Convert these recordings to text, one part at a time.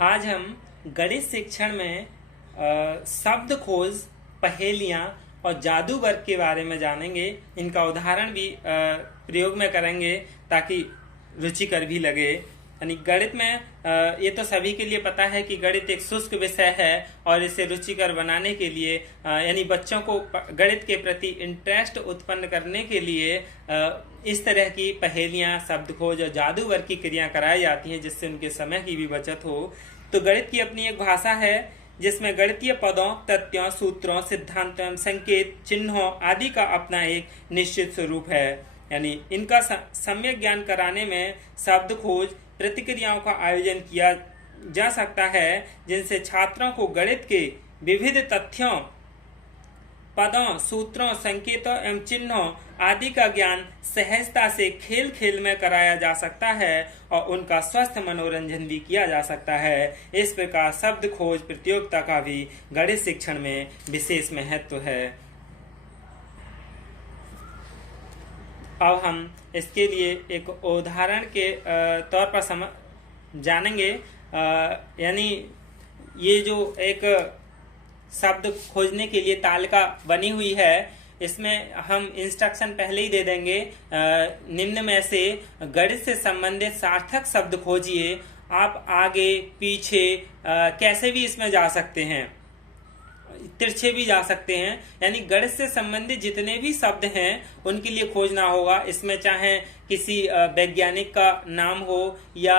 आज हम गणित शिक्षण में शब्द खोज, पहेलियाँ और जादू वर्ग के बारे में जानेंगे। इनका उदाहरण भी प्रयोग में करेंगे ताकि रुचिकर भी लगे। यानी गणित में ये तो सभी के लिए पता है कि गणित एक शुष्क विषय है और इसे रुचिकर बनाने के लिए यानी बच्चों को गणित के प्रति इंटरेस्ट उत्पन्न करने के लिए इस तरह की पहेलियाँ, शब्द खोज और जादू वर्ग की क्रिया कराई जाती हैं जिससे उनके समय की भी बचत हो। तो गणित की अपनी एक भाषा है जिसमें गणितीय पदों, तथ्यों, सूत्रों, सिद्धांतों, संकेत, चिन्हों आदि का अपना एक निश्चित स्वरूप है। यानी इनका सम्यक ज्ञान कराने में शब्द खोज प्रतिक्रियाओं का आयोजन किया जा सकता है जिनसे छात्रों को गणित के विविध तथ्यों, पदों, सूत्रों, संकेतों एवं चिन्हों आदि का ज्ञान सहजता से खेल खेल में कराया जा सकता है और उनका स्वस्थ मनोरंजन भी किया जा सकता है। इस प्रकार शब्द खोज प्रतियोगिता का भी गणित शिक्षण में विशेष महत्व है। अब हम इसके लिए एक उदाहरण के तौर पर जानेंगे। यानी ये जो एक शब्द खोजने के लिए तालिका बनी हुई है, इसमें हम इंस्ट्रक्शन पहले ही दे देंगे। निम्न में से गणित से संबंधित सार्थक शब्द खोजिए। आप आगे पीछे कैसे भी इसमें जा सकते हैं, तिरछे भी जा सकते हैं। यानी गणित से संबंधित जितने भी शब्द हैं उनके लिए खोजना होगा। इसमें चाहे किसी वैज्ञानिक का नाम हो या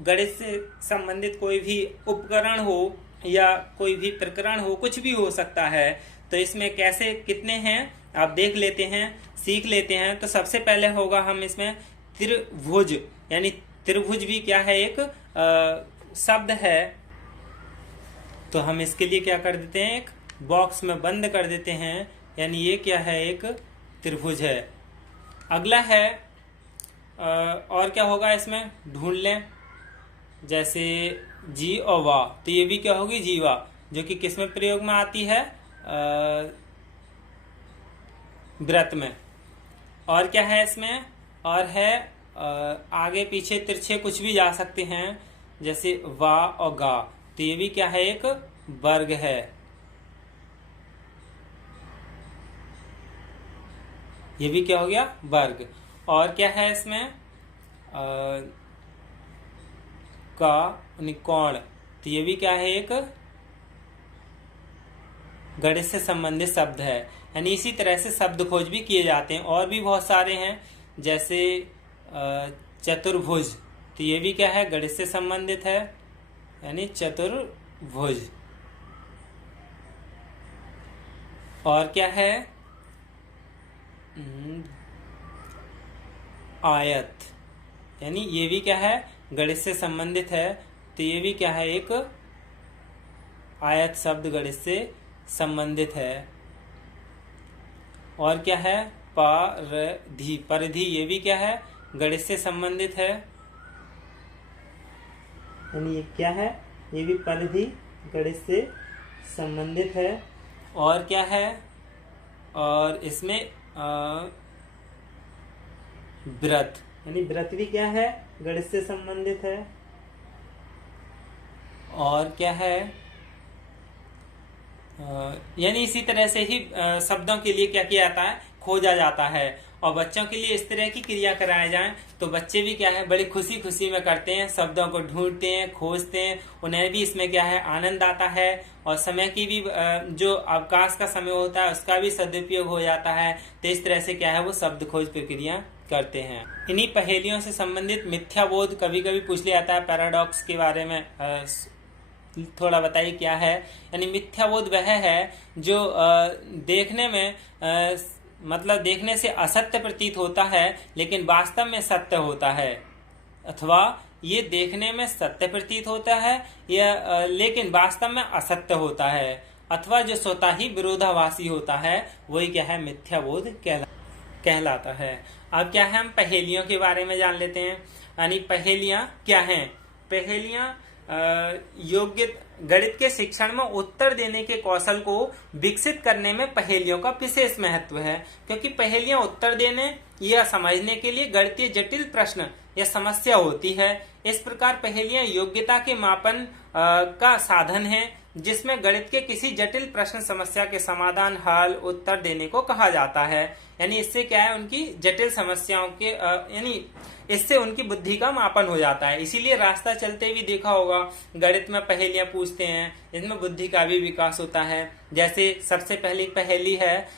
गणित से संबंधित कोई भी उपकरण हो या कोई भी प्रकरण हो, कुछ भी हो सकता है। तो इसमें कैसे कितने हैं आप देख लेते हैं, सीख लेते हैं। तो सबसे पहले होगा हम इसमें त्रिभुज। यानी त्रिभुज भी क्या है, एक शब्द है। तो हम इसके लिए क्या कर देते हैं, एक बॉक्स में बंद कर देते हैं। यानी ये क्या है, एक त्रिभुज है। अगला है और क्या होगा इसमें, ढूंढ लें। जैसे जी और वाह, तो ये भी क्या होगी, जीवा, जो कि किस में प्रयोग में आती है, व्रत में। और क्या है इसमें, और है आगे पीछे तिरछे कुछ भी जा सकते हैं, जैसे वाह और गा, तो ये भी क्या है, एक वर्ग है। ये भी क्या हो गया, वर्ग। और क्या है इसमें, का कोण, तो ये भी क्या है, एक गणित से संबंधित शब्द है। यानी इसी तरह से शब्द खोज भी किए जाते हैं। और भी बहुत सारे हैं, जैसे चतुर्भुज, तो ये भी क्या है, गणित से संबंधित है। यानी चतुर्भुज। और क्या है, आयत, यानी ये भी क्या है, गणित से संबंधित है। तो ये भी क्या है, एक आयत शब्द गणित से संबंधित है। और क्या है, परिधि, परिधि ये भी क्या है, गणित से संबंधित है। यानी ये क्या है, ये भी परिधि गणित से संबंधित है। और क्या है, और इसमें व्रत, यानी व्रत भी क्या है, गणित से संबंधित है। और क्या है, यानी इसी तरह से ही शब्दों के लिए क्या किया जाता है, खोजा जाता है। और बच्चों के लिए इस तरह की क्रिया कराए जाएं तो बच्चे भी क्या है, बड़ी खुशी खुशी में करते हैं, शब्दों को ढूंढते हैं, खोजते हैं। उन्हें भी इसमें क्या है, आनंद आता है और समय की भी जो अवकाश का समय होता है उसका भी सदुपयोग हो जाता है। तो इस तरह से क्या है, वो शब्द खोज प्रक्रिया करते हैं। इन्हीं पहेलियों से संबंधित मिथ्याबोध कभी कभी पूछ लिया जाता है। पैराडॉक्स के बारे में थोड़ा बताइए क्या है। यानी मिथ्याबोध वह है जो देखने में मतलब देखने से असत्य प्रतीत होता है लेकिन वास्तव में सत्य होता है, अथवा ये देखने में सत्य प्रतीत होता है या लेकिन वास्तव में असत्य होता है, अथवा जो स्वतः ही विरोधाभासी होता है वही क्या है, मिथ्याबोध कहलाता है। अब क्या है, हम पहेलियों के बारे में जान लेते हैं। यानी पहेलियां क्या हैं। पहेलियां योग्य गणित के शिक्षण में उत्तर देने के कौशल को विकसित करने में पहेलियों का विशेष महत्व है, क्योंकि पहेलियां उत्तर देने या समझने के लिए गणितीय जटिल प्रश्न या समस्या होती है। इस प्रकार पहेलियां योग्यता के मापन का साधन है, जिसमें गणित के किसी जटिल प्रश्न समस्या के समाधान, हल, उत्तर देने को कहा जाता है। यानी इससे क्या है, उनकी जटिल समस्याओं के यानी इससे उनकी बुद्धि का मापन हो जाता है। इसीलिए रास्ता चलते भी देखा होगा, गणित में पहेलियां पूछते हैं, इसमें बुद्धि का भी विकास होता है। जैसे सबसे पहली पहेली है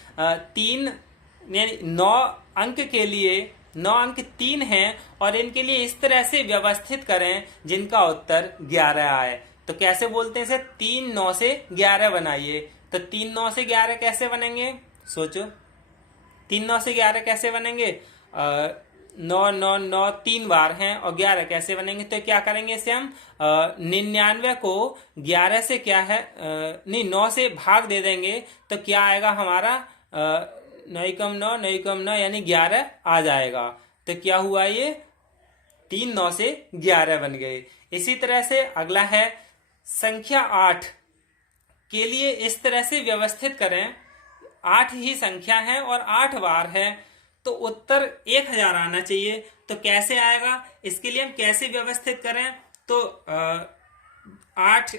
9 अंक के लिए 9 अंक 3 हैं और इनके लिए इस तरह से व्यवस्थित करें जिनका उत्तर 11 आए। तो कैसे बोलते हैं इसे, 3 9 से 11 बनाइए। तो 3 9 से 11 कैसे बनेंगे, सोचो 3 9 से 11 कैसे बनेंगे। 9 9 9 3 बार हैं और 11 कैसे बनेंगे। तो क्या करेंगे इसे हम 99 को 11 से क्या है नहीं 9 से भाग दे देंगे। तो क्या आएगा हमारा 9 कम 9 9 कम 9 यानी 11 आ जाएगा। तो क्या हुआ, ये 3 9 से 11 बन गए। इसी तरह से अगला है संख्या 8 के लिए इस तरह से व्यवस्थित करें, 8 ही संख्या है और 8 बार है, तो उत्तर 1000 आना चाहिए। तो कैसे आएगा, इसके लिए हम कैसे व्यवस्थित करें। तो 8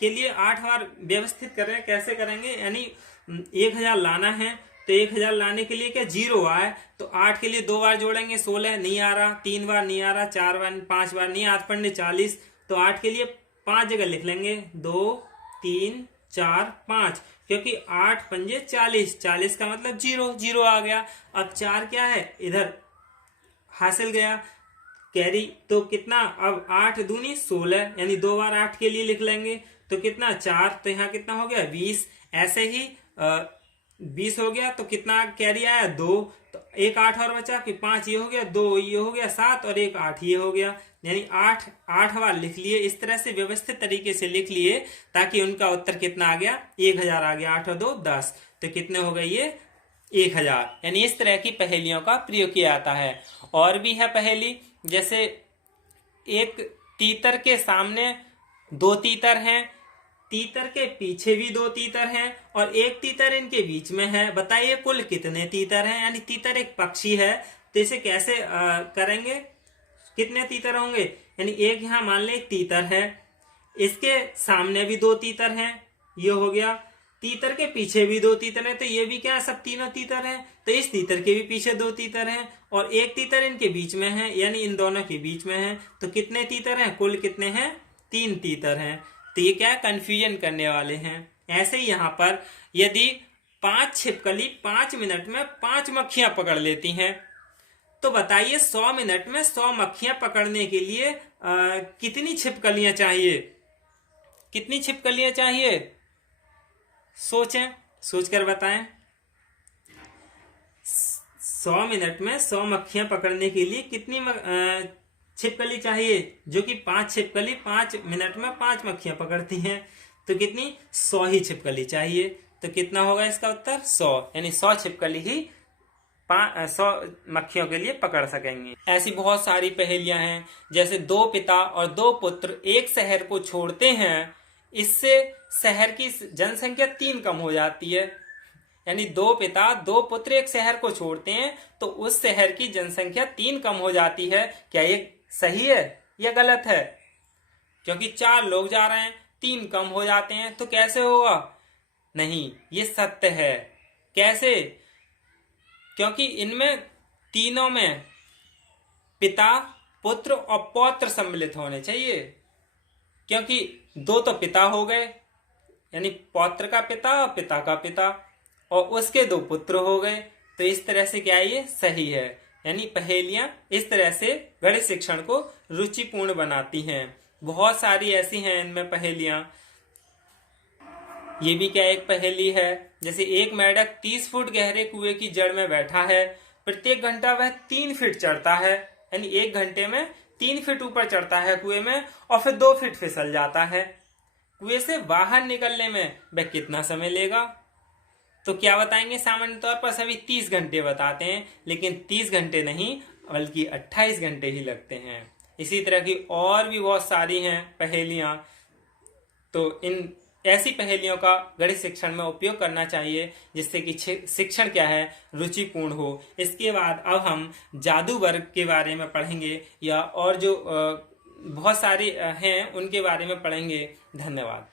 के लिए 8 बार व्यवस्थित करें, कैसे करेंगे, यानी 1000 लाना है। तो 1000 लाने के लिए क्या 0 आए, तो 8 के लिए 2 बार जोड़ेंगे, 16 नहीं आ रहा, 3 बार नहीं आ रहा, 4 बार 5 बार नहीं, 8 पढ़ने 40। तो 8 के लिए 5 जगह लिख लेंगे, 2 3 4 5, क्योंकि 8 पंजे 40, 40 का मतलब 0 0 आ गया। अब 4 क्या है, इधर हासिल गया कैरी, तो कितना, अब 8 दूनी 16, यानी 2 बार 8 के लिए लिख लेंगे, तो कितना 4, तो यहाँ कितना हो गया 20। ऐसे ही 20 हो गया, तो कितना कैरी आया 2, तो 1 8 और बचा कि 5 ये हो गया, 2 ये हो गया 7 और 1 8 ये हो गया, यानी 8 बार लिख लिए। इस तरह से व्यवस्थित तरीके से लिख लिए ताकि उनका उत्तर कितना आ गया, 1000 आ गया। 8 और 2 10, तो कितने हो गए ये 1000। यानी इस तरह की पहेलियों का प्रयोग किया जाता है। और भी है पहेली, जैसे एक तीतर के सामने 2 तीतर हैं, तीतर के पीछे भी 2 तीतर हैं और एक तीतर इनके बीच में है। बताइए कुल कितने तीतर हैं। यानी तीतर एक पक्षी है, तो इसे कैसे करेंगे, कितने तीतर होंगे। यानी एक यहाँ मान ले तीतर है, इसके सामने भी 2 तीतर हैं, ये हो गया। तीतर के पीछे भी 2 तीतर हैं, तो ये भी क्या, सब तीनों तीतर हैं। तो इस तीतर के भी पीछे 2 तीतर हैं और एक तीतर इनके बीच में है, यानी इन दोनों के बीच में है। तो कितने तीतर हैं, कुल कितने हैं, 3 तीतर हैं। तो ये क्या, कंफ्यूजन करने वाले हैं। ऐसे ही यहाँ पर यदि 5 छिपकली 5 मिनट में 5 मक्खियां पकड़ लेती हैं, तो बताइए 100 मिनट में 100 मक्खियां पकड़ने के लिए कितनी छिपकलियां चाहिए, कितनी छिपकलियां चाहिए, सोचें, सोचकर बताएं। 100 मिनट में 100 मक्खियां पकड़ने के लिए कितनी छिपकली चाहिए, जो कि 5 छिपकली 5 मिनट में 5 मक्खियां पकड़ती हैं, तो कितनी 100 ही छिपकली चाहिए। तो कितना होगा इसका उत्तर 100, यानी 100 छिपकली ही 100 मक्खियों के लिए पकड़ सकेंगे। ऐसी बहुत सारी पहेलियां हैं, जैसे 2 पिता और 2 पुत्र एक शहर को छोड़ते हैं, इससे शहर की जनसंख्या 3 कम हो जाती है। यानी 2 पिता 2 पुत्र एक शहर को छोड़ते हैं तो उस शहर की जनसंख्या 3 कम हो जाती है। क्या ये सही है या गलत है, क्योंकि 4 लोग जा रहे हैं, 3 कम हो जाते हैं, तो कैसे होगा, नहीं ये सत्य है। कैसे, क्योंकि इनमें तीनों में पिता पुत्र और पौत्र सम्मिलित होने चाहिए, क्योंकि 2 तो पिता हो गए, यानी पौत्र का पिता और पिता का पिता, और उसके 2 पुत्र हो गए। तो इस तरह से क्या ये सही है। यानी पहेलियां इस तरह से गणित शिक्षण को रुचिपूर्ण बनाती हैं। बहुत सारी ऐसी हैं इनमें पहेलियां। ये भी क्या एक पहेली है, जैसे एक मेंढक 30 फुट गहरे कुएं की जड़ में बैठा है, प्रत्येक घंटा वह 3 फीट चढ़ता है, यानी 1 घंटे में 3 फीट ऊपर चढ़ता है कुएं में और फिर 2 फीट फिसल जाता है। कुएं से बाहर निकलने में वह कितना समय लेगा। तो क्या बताएंगे, सामान्य तौर पर सभी 30 घंटे बताते हैं, लेकिन 30 घंटे नहीं बल्कि 28 घंटे ही लगते हैं। इसी तरह की और भी बहुत सारी हैं पहेलियां। तो इन ऐसी पहेलियों का गणित शिक्षण में उपयोग करना चाहिए जिससे कि शिक्षण क्या है, रुचिपूर्ण हो। इसके बाद अब हम जादू वर्ग के बारे में पढ़ेंगे या और जो बहुत सारी हैं उनके बारे में पढ़ेंगे। धन्यवाद।